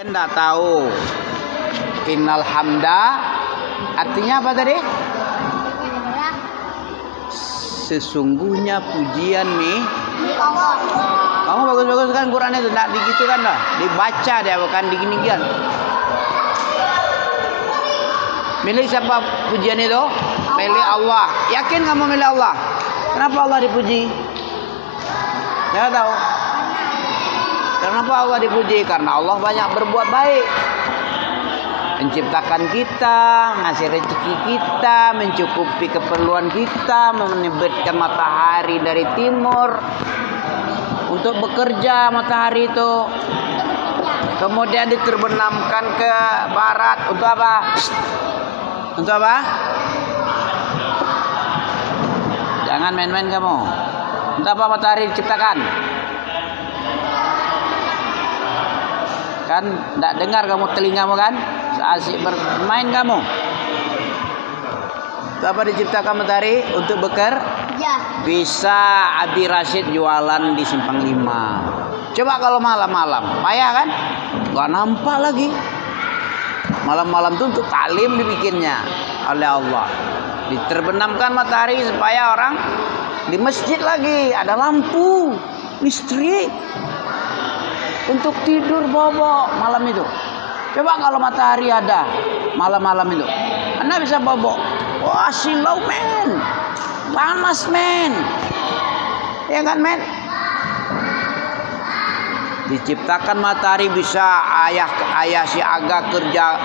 Tidak tahu innal hamda artinya apa tadi? Sesungguhnya pujian nih. Kamu bagus-bagus kan Quran itu, tidak digitu kan dah, dibaca dia bukan digini-ginian. Milik siapa pujian itu? Milik Allah. Yakin kamu milik Allah? Kenapa Allah dipuji? Saya tahu. Kenapa Allah dipuji? Karena Allah banyak berbuat baik. Menciptakan kita, ngasih rezeki kita, mencukupi keperluan kita, menerbitkan matahari dari timur untuk bekerja matahari itu. Kemudian diterbenamkan ke barat untuk apa? Untuk apa? Jangan main-main kamu. Untuk apa matahari diciptakan? Kan tidak dengar kamu telingamu kan? Asik bermain kamu. Untuk apa diciptakan matahari? Untuk bekerja. Bisa Abi Rashid jualan di Simpang 5. Coba kalau malam-malam, payah kan? Gak nampak lagi. Malam-malam itu untuk taklim dibikinnya oleh Allah. Diterbenamkan matahari supaya orang di masjid lagi ada lampu listrik untuk tidur bobok malam itu. Coba kalau matahari ada malam-malam itu, Anda bisa bobok. Wah, silau men, panas men, ya kan men? Diciptakan matahari bisa ayah si Aga kerja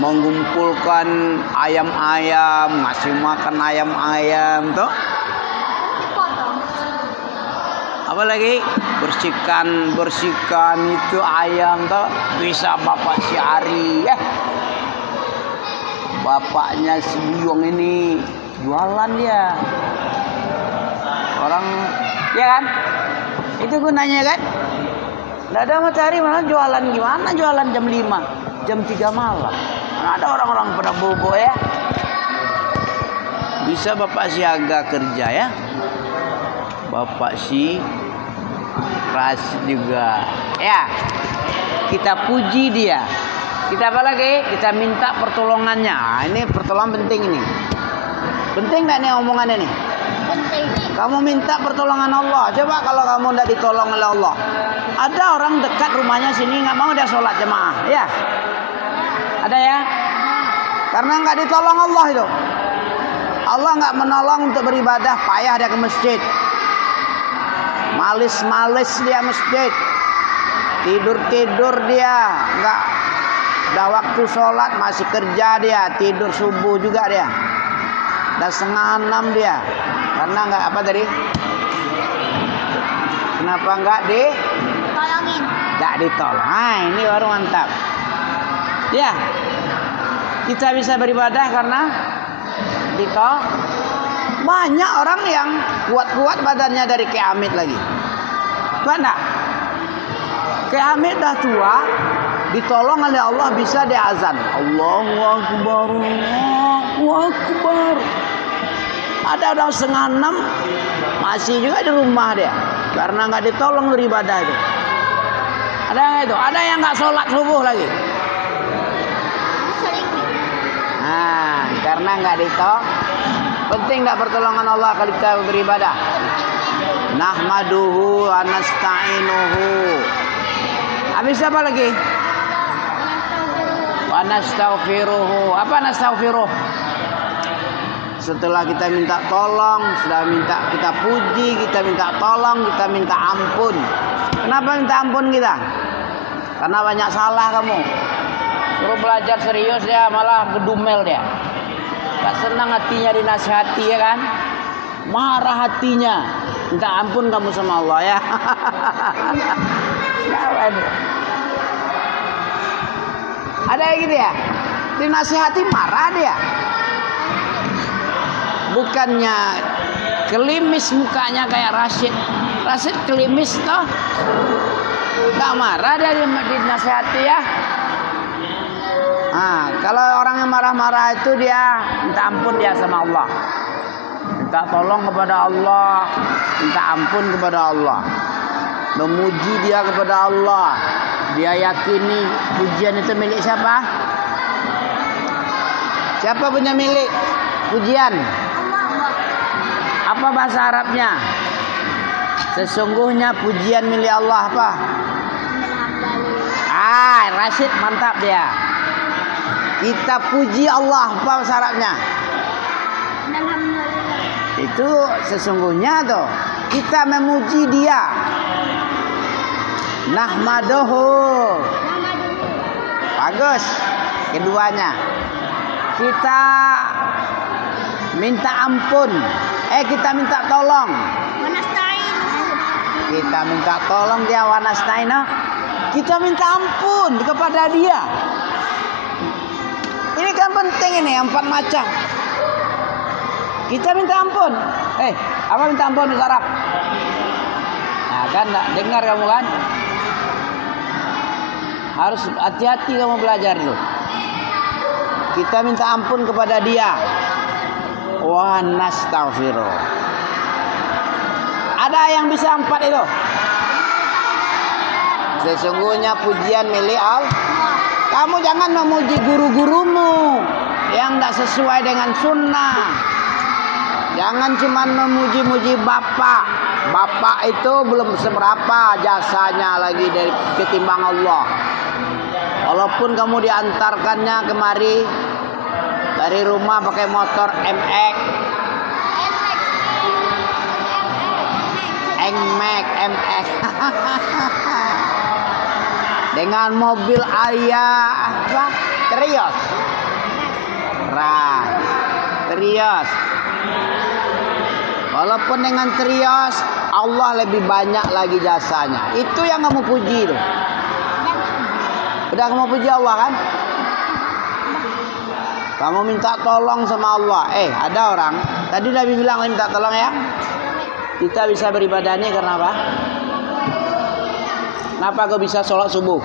mengumpulkan ayam-ayam, ngasih makan ayam-ayam tuh. Apa lagi? Bersihkan itu ayam tuh. Bisa bapak si Ari, bapaknya si Biong ini jualan dia. Orang, ya kan? Itu gunanya kan? Nggak ada matahari malah jualan gimana? Jualan jam 5, jam 3 malam. Nah, ada orang-orang pada bobo ya. Bisa bapak si Aga kerja ya. Bapak si Ras juga. Ya. Kita puji dia. Kita apa lagi? Kita minta pertolongannya. Nah, ini pertolongan penting ini. Penting nggak nih omongannya nih? Penting. Kamu minta pertolongan Allah. Coba kalau kamu tidak ditolong oleh Allah. Ada orang dekat rumahnya sini nggak mau dia sholat jemaah. Ya. Ada ya? Karena nggak ditolong Allah itu. Allah nggak menolong untuk beribadah, payah dia ke masjid. Malis dia masjid. Tidur dia, nggak ada waktu sholat, masih kerja dia, tidur subuh juga dia. Dan 5:30 dia. Karena nggak apa tadi? Kenapa nggak ditolongin? Nggak ditolong. Nah, ini baru mantap. Ya, kita bisa beribadah karena ditolong. Banyak orang yang kuat-kuat badannya dari Kiai Hamid lagi. Mana? Kiai Hamid dah tua, ditolong oleh Allah bisa dia azan. Allahu Akbar, Allahu Akbar. Ada orang 5:30 masih juga di rumah dia karena nggak ditolong beribadah itu. Ada itu, ada yang nggak sholat subuh lagi. Nah, karena nggak ditolong. Penting nggak pertolongan Allah kalau kita beribadah. Nahmaduhu wa nasta'inuhu. Habis apa lagi? Wa nastaghfiruhu. Apa nastaghfiruh? Setelah kita minta tolong, sudah minta kita puji, kita minta tolong, kita minta ampun. Kenapa minta ampun kita? Karena banyak salah kamu. Suruh belajar serius dia malah gedumel dia. Gak senang hatinya dinasihati ya kan? Marah hatinya. Minta ampun kamu sama Allah ya. Ada yang gitu ya? Dinasihati marah dia. Bukannya kelimis mukanya kayak Rashid. Rashid kelimis toh. Gak marah dia dinasihati ya. Nah, kalau orang yang marah-marah itu dia minta ampun dia sama Allah. Minta tolong kepada Allah, minta ampun kepada Allah. Memuji dia kepada Allah, Dia yakini pujian itu milik siapa? Siapa punya milik pujian? Apa bahasa Arabnya? Sesungguhnya pujian milik Allah apa? Rashid mantap dia. Kita puji Allah, apa bahasa Arabnya? Itu sesungguhnya tuh kita memuji dia. Nahmaduhu. Bagus. Keduanya. Kita minta ampun. Kita minta tolong. Kita minta tolong dia wanastaina. Kita minta ampun kepada dia. Ini kan penting ini 4 macam. Kita minta ampun. Apa minta ampun di Arab? Nah, kan dengar kamu kan? Harus hati-hati kamu belajar dulu. Kita minta ampun kepada dia. Wa nastaghfiruh. Ada yang bisa 4 itu? Sesungguhnya pujian milik Allah. Kamu jangan memuji guru-gurumu yang tidak sesuai dengan sunnah. Jangan cuma memuji-muji bapak. Bapak itu belum seberapa jasanya lagi dari ketimbang Allah. Walaupun kamu diantarkannya kemari dari rumah pakai motor MX, MX, dengan mobil ayah apa? Terios. Terios. Walaupun dengan Terios, Allah lebih banyak lagi jasanya. Itu yang kamu puji tuh. Udah kamu puji Allah kan? Kamu minta tolong sama Allah. Ada orang tadi Nabi bilang minta tolong ya. Kita bisa beribadah ini karena apa? Kenapa kau bisa sholat subuh?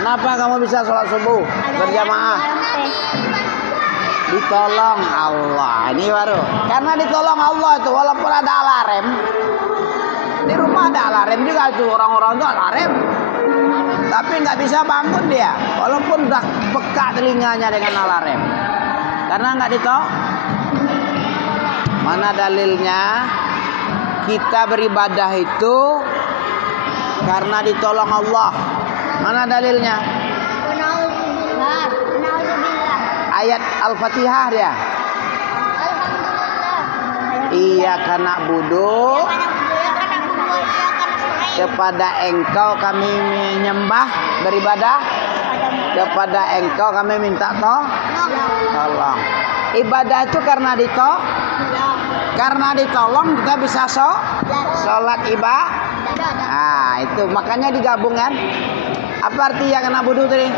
Kenapa kamu bisa sholat subuh berjamaah? Ditolong Allah. Ini baru. Karena ditolong Allah itu walaupun ada alarm. Di rumah ada alarm juga tuh, orang-orang itu alarm. Tapi nggak bisa bangun dia. Walaupun udah peka telinganya dengan alarm. Karena nggak ditolong. Mana dalilnya? Kita beribadah itu karena ditolong Allah. Mana dalilnya? Ayat Al-Fatihah dia. Iyyaka na'budu, kepada Engkau kami menyembah, beribadah. Kepada Engkau kami minta tolong. Ibadah itu karena ditolong. Karena ditolong kita bisa sholat ibadah. Nah itu makanya digabung kan. Apa arti ya kena budu tadi?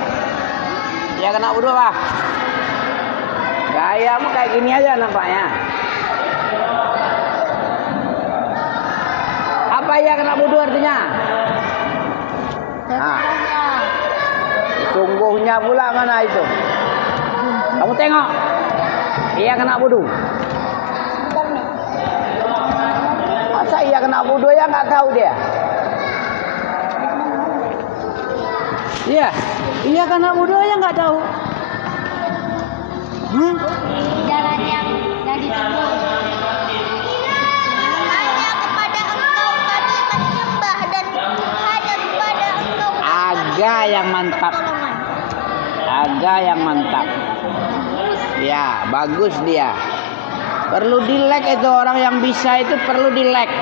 Ya kena budu apa? Gayamu kayak gini aja nampaknya. Apa ya kena budu artinya? Nah, sungguhnya pula mana itu? Kamu tengok. Iya kena budu. Masa iya kena wudu ya nggak tahu dia? Iya kena wudu ya nggak tahu. Jalan yang dari tubuh. Hanya kepada Engkau kami menyembah dan hanya kepada Engkau. Agak yang mantap. Agak yang mantap. Ya bagus dia. Perlu di-like itu orang yang bisa itu perlu di-like.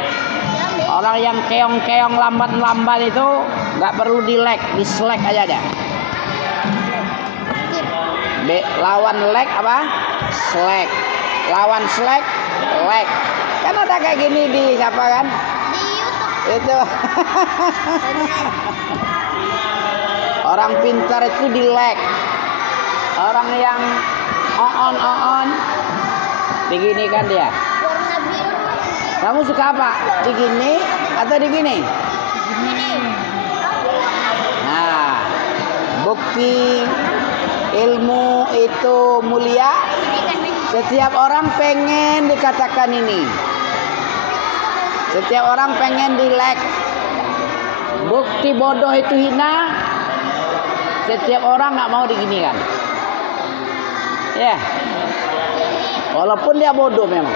Orang yang keong-keong lambat-lambat itu nggak perlu di-like, dislike aja dah. Lawan like apa? Slack. Lawan slack, like. Kan ada kayak gini di siapa kan? Di YouTube. Itu. Orang pintar itu di-like. Orang yang on digini kan dia. Warna biru. Kamu suka apa? Digini atau digini? Nah, bukti ilmu itu mulia. Setiap orang pengen dikatakan ini. Setiap orang pengen di-like. bukti bodoh itu hina. Setiap orang nggak mau diginikan. Ya. Walaupun dia bodoh memang.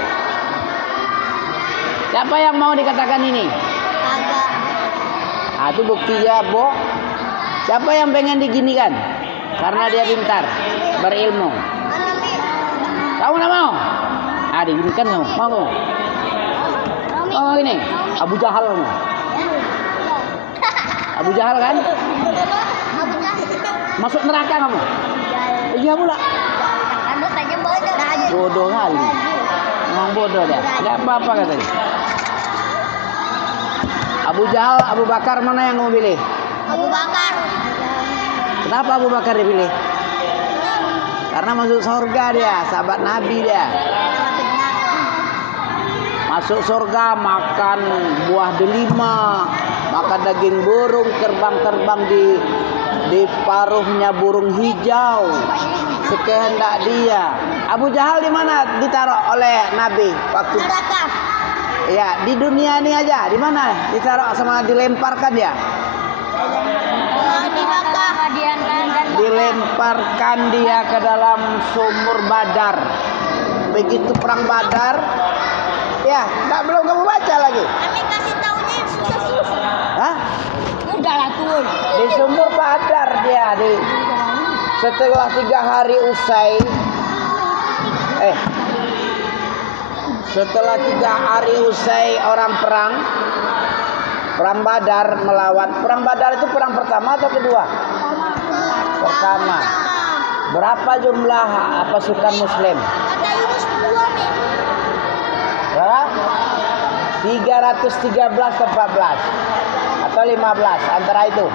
Siapa yang mau dikatakan ini? Agak. Ah, itu buktinya, Bo. Siapa yang pengen diginikan? Karena dia pintar, berilmu. Kamu nggak mau? Ah, diginikan kamu. Mau kamu? Oh, ini. Abu Jahal kamu. Abu Jahal kan? Masuk neraka kamu? Iya pula. Bodoh kali. Memang bodoh dia. Tidak apa-apa katanya. Abu Jahal, Abu Bakar, mana yang mau pilih? Abu Bakar. Kenapa Abu Bakar dipilih? Karena masuk surga dia, sahabat Nabi dia. Masuk surga makan buah delima, makan daging burung, terbang-terbang di paruhnya burung hijau. Sekehendak dia. Abu Jahal di mana ditaruh oleh Nabi waktu? Neraka. Ya, di dunia ini aja. Di mana ditaruh sama dilemparkan dia? Di Makkah. Dilemparkan dia ke dalam sumur Badar. Begitu perang Badar, ya, belum kamu baca lagi. Kami kasih tahunya yang susah-susah. Hah? Udah lah tuh. Di sumur Badar dia setelah 3 hari usai. Setelah 3 hari usai orang perang Badar melawan. Perang Badar itu perang pertama atau kedua? Pertama. Berapa jumlah pasukan Muslim? Ada Yunus 2 nih. Berapa? 313 atau 14 atau 15 antara itu.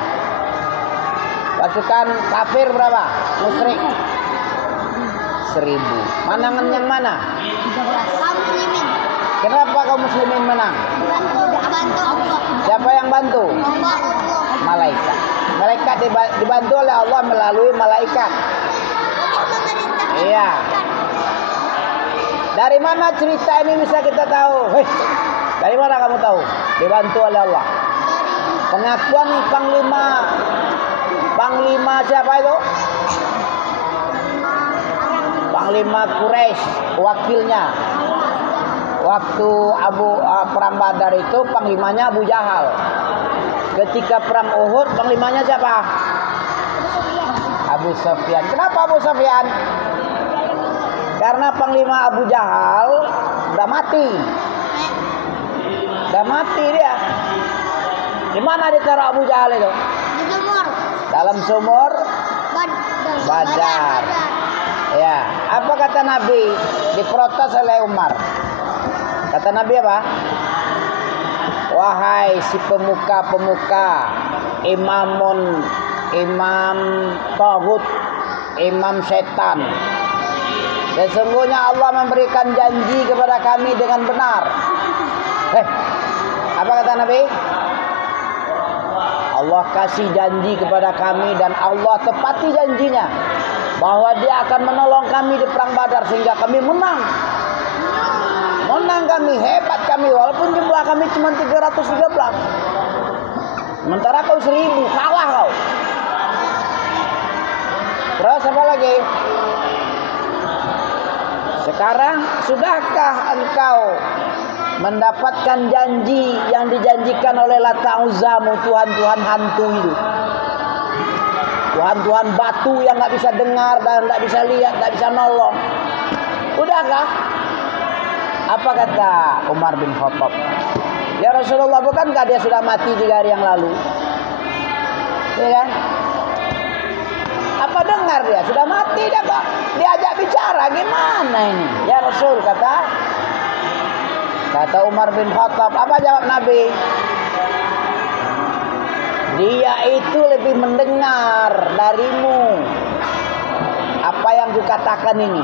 Pasukan kafir berapa? Musyrik 1000. Menangan yang mana? Kaum muslimin. Kenapa kaum muslimin menang? Bantu Allah. Siapa yang bantu? Allah. Malaikat. Malaikat dibantu oleh Allah melalui malaikat. Iya. Dari mana cerita ini bisa kita tahu? Hei, dari mana kamu tahu? Dibantu oleh Allah. Pengakuan Panglima siapa itu? Panglima Quraisy, wakilnya. Waktu perang Badar itu panglimanya Abu Jahal. Ketika perang Uhud panglimanya siapa? Abu Sufyan. Kenapa Abu Sufyan? Karena panglima Abu Jahal udah mati. Udah mati dia. Di mana ditaruh Abu Jahal itu? Di sumur. Dalam sumur Badar. Ya, apa kata Nabi? Diprotes oleh Umar. Kata Nabi apa? Wahai si pemuka-pemuka, imam taghut, imam setan. Sesungguhnya Allah memberikan janji kepada kami dengan benar. Apa kata Nabi? Allah kasih janji kepada kami dan Allah tepati janjinya bahwa Dia akan menolong kami di perang Badar sehingga kami menang. Menang kami, hebat kami, walaupun jumlah kami cuma 313. Sementara kau 1000, kalah kau. Terus apa lagi? Sekarang sudahkah engkau mendapatkan janji yang dijanjikan oleh Lata Uzzamu, Tuhan-Tuhan hantu itu? Tuhan-Tuhan batu yang gak bisa dengar dan gak bisa lihat, gak bisa nolong. Udahkah? Apa kata Umar bin Khattab? Ya Rasulullah, bukankah dia sudah mati 3 hari yang lalu? Ya kan? Apa dengar dia? Sudah mati dia kok diajak bicara, gimana ini? Ya Rasul, kata Umar bin Khattab. Apa jawab Nabi? Dia itu lebih mendengar darimu apa yang kukatakan ini.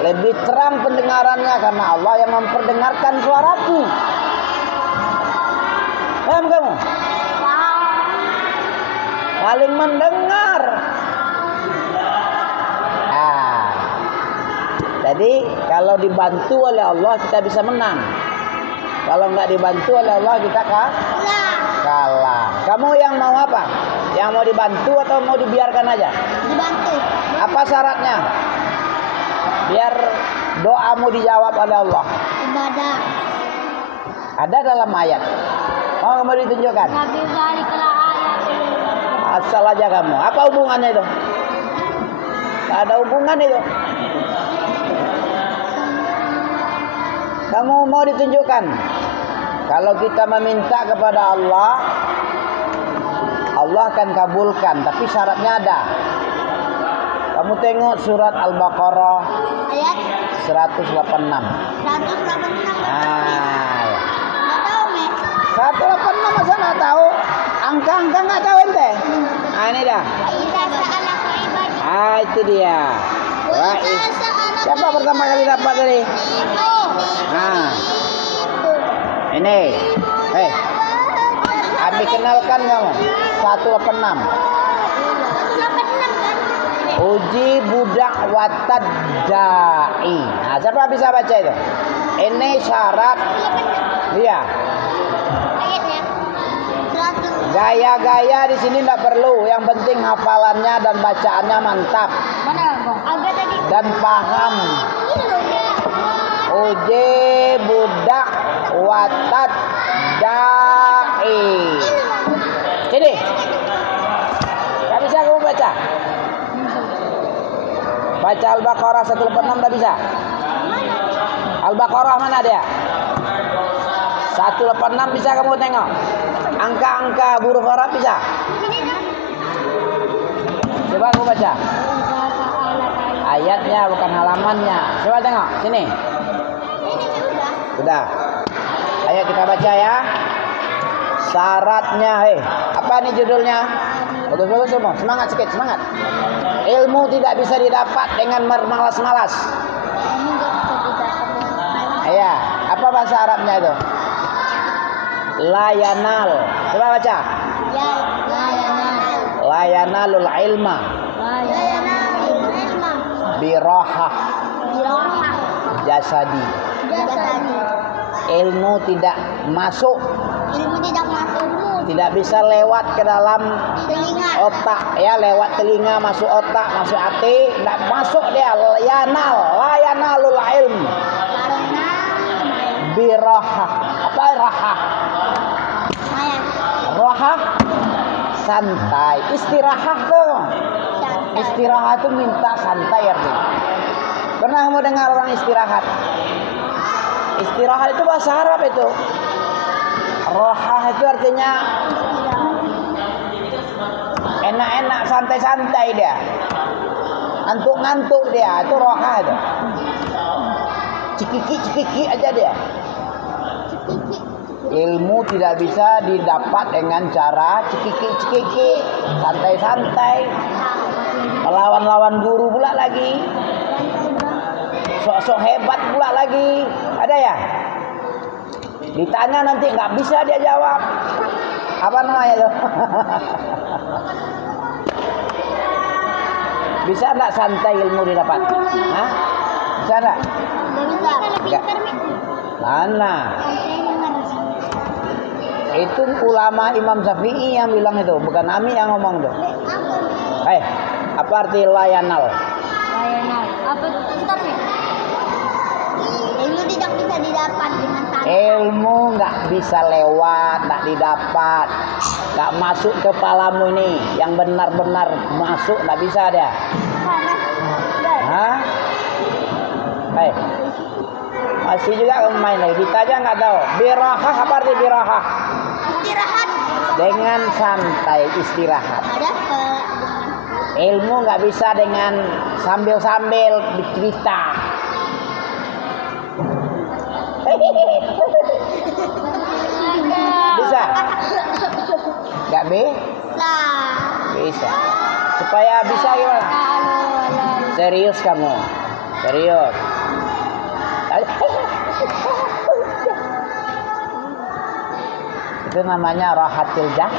Lebih terang pendengarannya karena Allah yang memperdengarkan suaraku. Paham kamu? Paling mendengar. Jadi kalau dibantu oleh Allah kita bisa menang. Kalau nggak dibantu oleh Allah kita kalah. Kamu yang mau apa? Yang mau dibantu atau mau dibiarkan aja? Dibantu. Apa syaratnya? Biar doamu dijawab oleh Allah. Ibadah. Ada dalam ayat. Mau ditunjukkan? Nabi zalikal ayat. Asal aja kamu. Apa hubungannya itu? Tak ada hubungan itu. Kamu mau ditunjukkan? Kalau kita meminta kepada Allah, Allah akan kabulkan. Tapi syaratnya ada. Kamu tengok surat Al-Baqarah Ayat 186. 186. Ah, Nggak tahu, Me. 186 masa nggak tahu? Angka-angka nggak tahu ente? Ah, ini dah. Idza sa'alaka ibadi. Ah, itu dia. Wah, siapa pertama kali dapat tadi? Nah, ini. Hei, Abi kenalkan kamu. 186. 186 kan? Uji budak watad da'i. Nah, siapa bisa baca itu? Ini syarat. Iya. Ayatnya 100. Gaya-gaya di sini tidak perlu. Yang penting hafalannya dan bacaannya mantap Mana, Bang? Agak tadi. dan paham. Ini loh, Me. Uji budak watad da'i. Sini. Gak bisa kamu baca? Baca Al-Baqarah 186 tak bisa? Al-Baqarah mana dia? 186 bisa kamu tengok? Angka-angka huruf Arab bisa? Coba kamu baca. Ayatnya bukan halamannya. Coba tengok sini. Sudah. Ayo kita baca ya. Syaratnya, apa nih judulnya? Bagus-bagus semua. Semangat sedikit, semangat. Ilmu tidak bisa didapat dengan bermalas-malas. Iya, apa bahasa Arabnya itu? Layanal. Coba baca. Ya, Layanalul ilma birahah jasadi. Ilmu tidak masuk, Ilmu tidak masuk tidak bisa lewat ke dalam telinga. otak, ya, lewat telinga masuk otak, masuk hati, tidak masuk dia. Layanalul ilm Karena birahah. Apa rahah? ayat Rahah santai, istirahat tuh. Istirahat itu minta santai artinya. Pernah kamu dengar orang istirahat? Istirahat itu bahasa Arab itu. Rahah itu artinya enak-enak, santai-santai dia. Ngantuk-ngantuk dia, itu rahah itu. Cikiki-cikiki aja dia. Ilmu tidak bisa didapat dengan cara cikiki-cikiki, santai-santai, melawan-lawan guru pula lagi, sok-sok hebat pula lagi. Ada ya? Ditanya nanti nggak bisa dia jawab. Apa namanya itu? Bisa nggak santai ilmu didapat? Hah? Bisa nggak? Nggak. Mana? Itu ulama Imam Syafi'i yang bilang itu, bukan Ami yang ngomong tuh. Apa arti layanal? Layanal. Apa bentar nih? Ilmu tidak bisa didapat dengan tangan. Ilmu nggak bisa lewat, nggak didapat, nggak masuk ke kepalamu ini. Yang benar-benar masuk nggak bisa dia. Hah? Masih juga kamu main lagi. Ditanya nggak tahu. Birahah, apa arti birahah? Istirahat. Dengan santai, istirahat. Ada Ilmu nggak bisa dengan sambil-sambil bercerita. Bisa? Nggak bisa. Supaya bisa gimana? Serius kamu. Serius. Itu namanya rahatul jasad.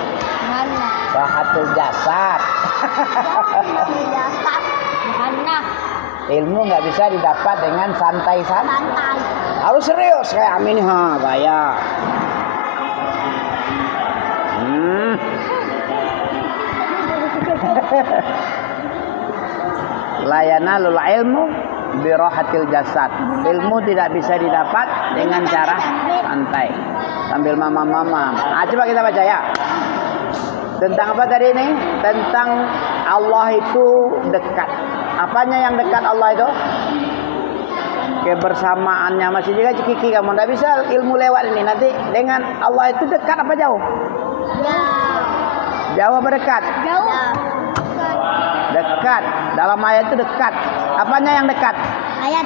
Ilmu nggak bisa didapat dengan santai-santai. Harus serius kayak Amin, gaya. La yanalul ilmu birohatil jasad. Ilmu tidak bisa didapat dengan cara santai. Sambil mama-mama. Coba kita baca ya. Tentang apa tadi ini? Tentang Allah itu dekat. Apanya yang dekat Allah itu? Kebersamaannya. Masih juga Kiki kamu tidak bisa ilmu lewat ini. Nanti dengan Allah itu dekat apa jauh? Jauh apa dekat? Jauh. Dekat. Dalam ayat itu dekat. Apanya yang dekat? Ayat.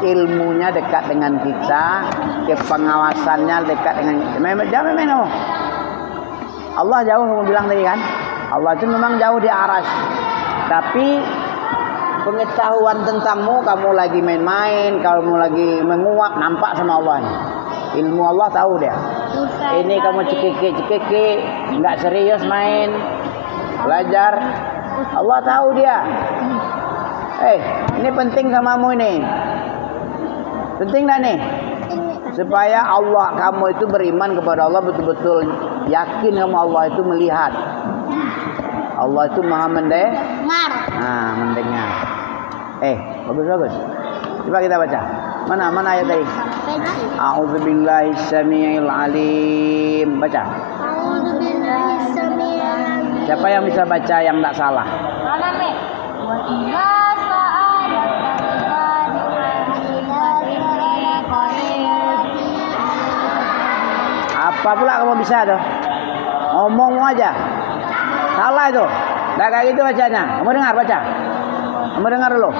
Ilmunya dekat dengan kita, kepengawasannya dekat dengan kita. Allah jauh, kamu bilang tadi kan? Allah itu memang jauh di aras. Tapi pengetahuan tentangmu, kamu lagi main-main, kamu lagi menguap, nampak sama Allah ini. Ilmu Allah tahu dia. Ini kamu cekiki, nggak serius main, belajar. Allah tahu dia. Ini penting samamu ini. Penting dah nih. Supaya Allah, kamu itu beriman kepada Allah betul-betul yakin kamu Allah itu melihat. Allah itu maha mendengar. Mendengar. Bagus. Coba kita baca. Mana ayat tadi? A'udzubillahi samiil alim. Baca. A'udzubillahi samiil alim. Siapa yang bisa baca yang tidak salah? Mana, Me? Apa pula kamu bisa tuh? Ngomong aja. Salah itu. Dah kayak gitu bacanya. Kamu dengar baca. Kamu dengar dulu.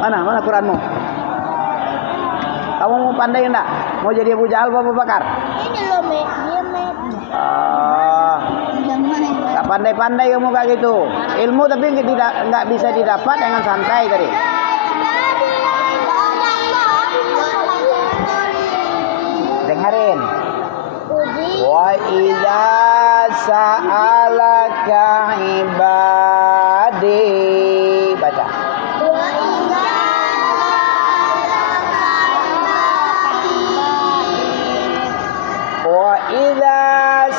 Mana Quranmu? Kamu mau pandai enggak? Mau jadi Abu Jahal apa Abu Bakar? Ini loh, Me. Dia, Me. Tak pandai-pandai kamu kayak gitu. Ilmu tapi nggak bisa didapat dengan santai tadi. Dengarin. Wa idza sa'alaka ibadi. Baca. Wa idza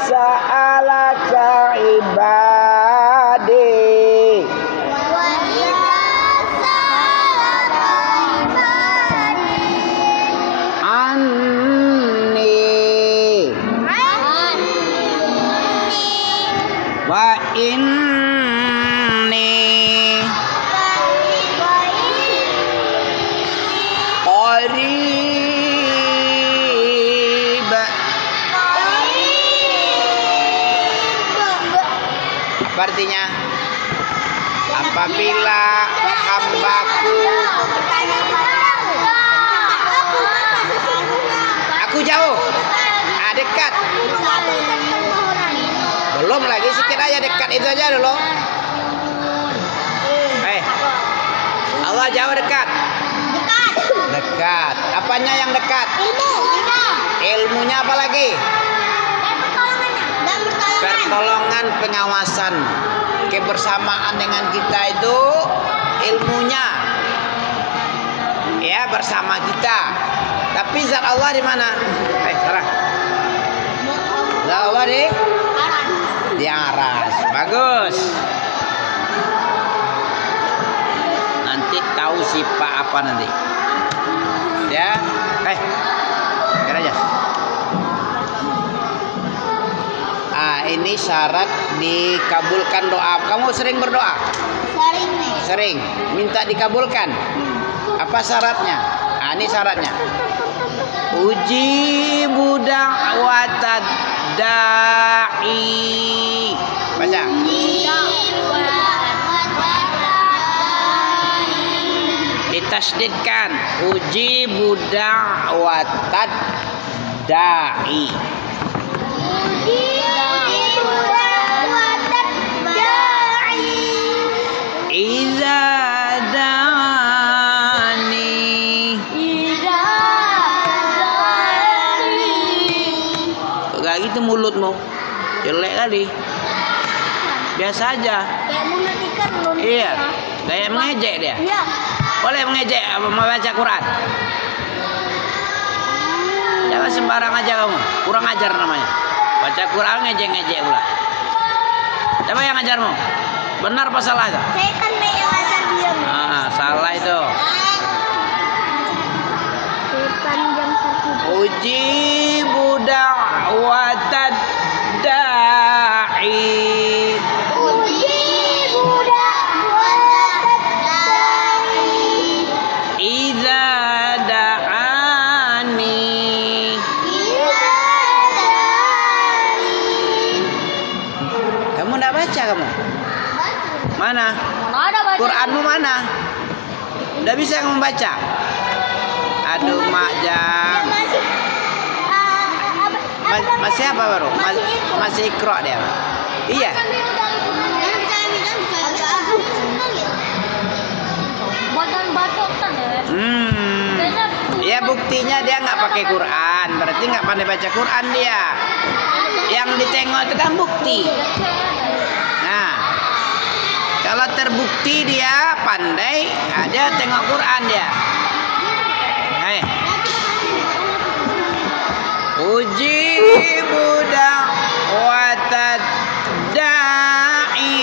sa'alaka ibadi. Wa inni qarib. Apa artinya? Apabila hambaku, aku jauh, dekat. Belum lagi sedikit aja dekat itu aja dulu. Allah jauh dekat. Dekat. Apanya yang dekat? Ilmunya apa lagi? Pertolongan, pengawasan, kebersamaan dengan kita itu ilmunya. Ya, bersama kita. Tapi zat Allah di mana? Sarah. Zat Allah di aras. Bagus. Nanti tahu sifat apa nanti. Ya. Kira aja. Ini syarat dikabulkan doa. Kamu sering berdoa? Sering, nih. Sering. Minta dikabulkan. Apa syaratnya? Ini syaratnya. Ujibu da'watad da'i. Baca. Ditasdidkan. Ujibu da'watad da'i. Iza da'ani. Gak gitu mulutmu. Jelek kali. Biasa aja. Kayak menghentikan belum. Iya. Kayak mengejek dia. Iya. Boleh mengejek membaca Quran. Jangan sembarang aja kamu. Kurang ajar namanya. Baca Quran ngejek-ngejek pula. Siapa yang ngajarmu? Benar apa salah itu? Saya kan yang ngajar dia. Salah itu. Panjang satu. Ujibu da'watad da'i. Ujibu da'watad da'i. Idza da'ani. Idza da'ani. Kamu enggak baca kamu? Mana? Quranmu mana? Udah bisa kamu baca? Aduh, Mak Jang. Masih apa baru? Masih Iqra dia. Iya. Ya buktinya dia nggak pakai Quran, berarti nggak pandai baca Quran dia. Yang ditengok itu kan bukti. Nah, kalau terbukti dia pandai, dia tengok Quran dia. Hai. Ujibu da'watad da'i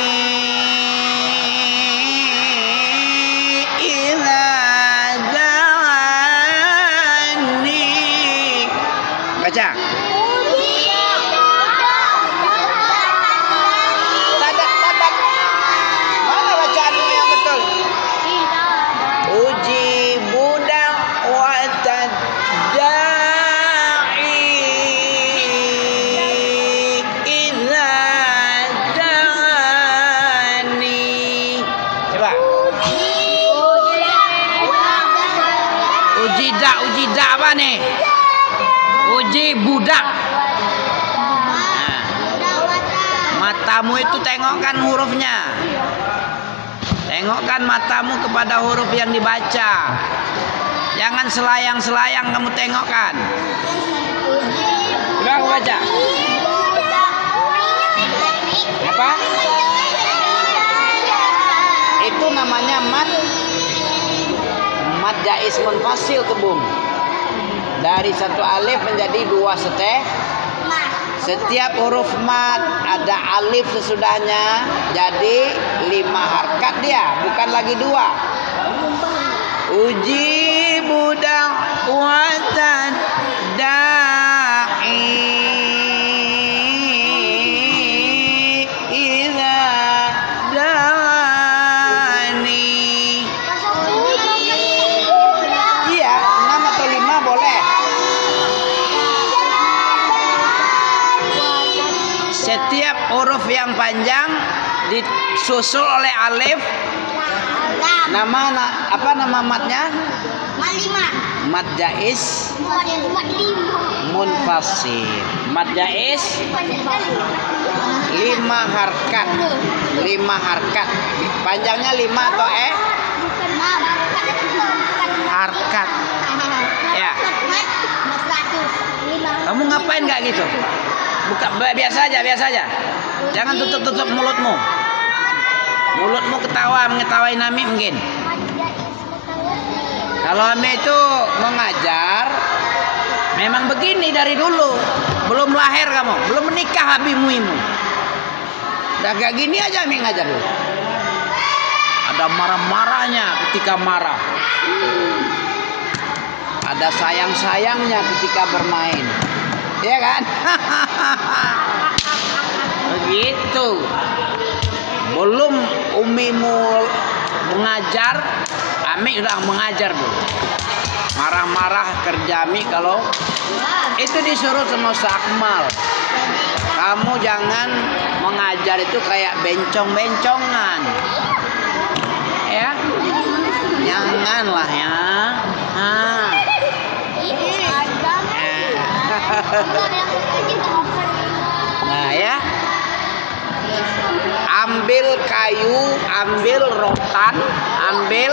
idza da'ani. Baca. Tadak. Mana bacaanmu yang betul? Ujibu da'watad da'i idza da'ani. Coba. Uji dak apa nih? Uji budak. Nah. Matamu itu tengokkan hurufnya. Tengokkan matamu kepada huruf yang dibaca. Jangan selayang-selayang kamu tengokkan. Coba aku baca. Apa? Itu namanya mad jaiz munfasil kebun. Dari satu alif menjadi dua seteh. Setiap huruf mad ada alif sesudahnya, jadi 5 harkat dia, bukan lagi 2. Ujibu da'watad da'i idza da'ani. Iya, 6 atau 5 boleh. Setiap huruf yang panjang disusul oleh alif. Apa nama matnya? Mad jaiz munfasil. Mad jaiz 5 harkat. 5 harkat. Panjangnya 5 atau harkat. Ya. Kamu ngapain nggak gitu? Buka biasa aja. Jangan tutup mulutmu. Mulutmu mengetawain Ami mungkin. Kalau Ami itu mengajar, memang begini dari dulu. Belum lahir kamu, belum menikah Habimu. Udah gak gini aja Ami ngajar dulu. Ada marah-marahnya ketika marah. Ada sayang-sayangnya ketika bermain. Iya kan? Begitu. Belum umimu mengajar, Ami udah mengajar dulu. Marah-marah kerja Ami kalau itu disuruh sama Ustaz Akmal. Kamu jangan mengajar itu kayak bencong-bencongan. Ya. Janganlah ya. Nah ya, ambil kayu, ambil rotan, ambil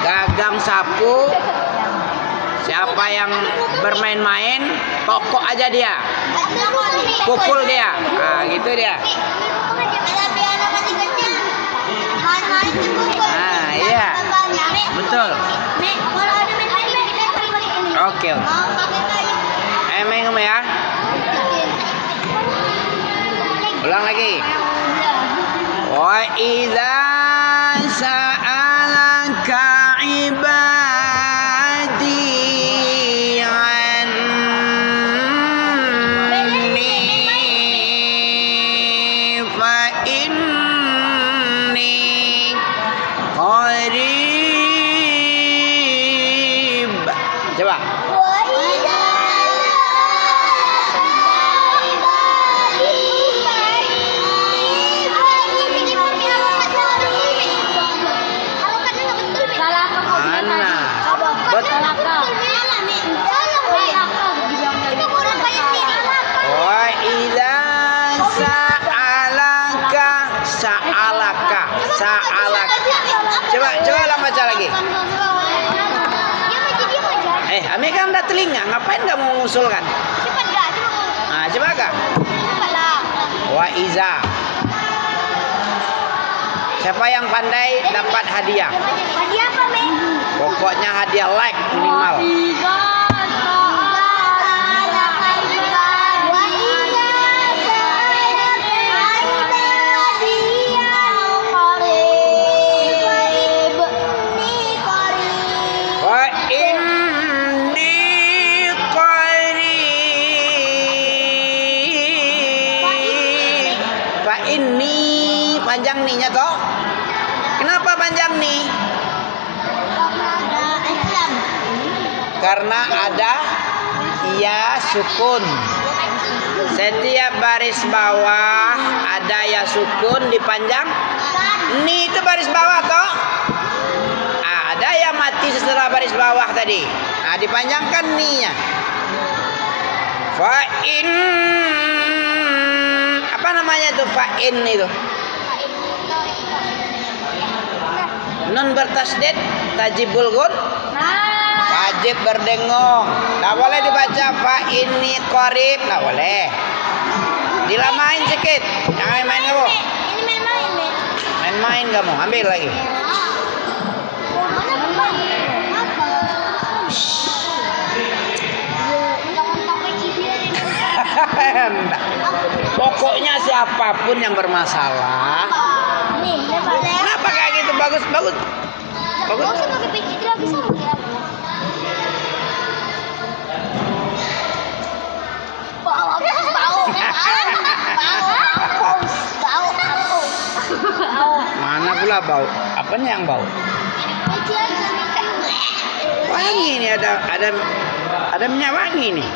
gagang sapu. Siapa yang bermain-main, pokok aja dia, pukul dia. Nah gitu dia. Nah iya, betul. Oke. Main kamu ya. Ulang lagi. Wa idza sa'alaka ibadi anni fa inni qarib. Coba. Sa'alaka. Coba lah baca lagi. Ami kan udah telinga, ngapain kamu mengusulkan? Cepat gak? Nah, coba gak? Cepatlah. Wa iza. Siapa yang pandai dapat hadiah? Hadiah apa, Men? Pokoknya hadiah like minimal. Ini panjang nih-nya toh. Kenapa panjang nih? Karena ada ya sukun. Setiap baris bawah ada ya sukun dipanjang. Ini itu baris bawah toh. Ada yang mati setelah baris bawah tadi. Nah, dipanjangkan nih-nya. Fa'in apa namanya itu fa'in itu? Nun bertasdid tajibul gun. Wajib berdengung. Nggak boleh dibaca fa'inni qarib, nggak boleh. Dilamain sedikit. Jangan main kamu. Ini main-main, Men. Main-main kamu. Ambil lagi. Pokoknya siapapun yang bermasalah. Kenapa kayak gitu? Bagus. Mana pula bau? Apanya yang bau? Wangi ini ada minyak wangi nih.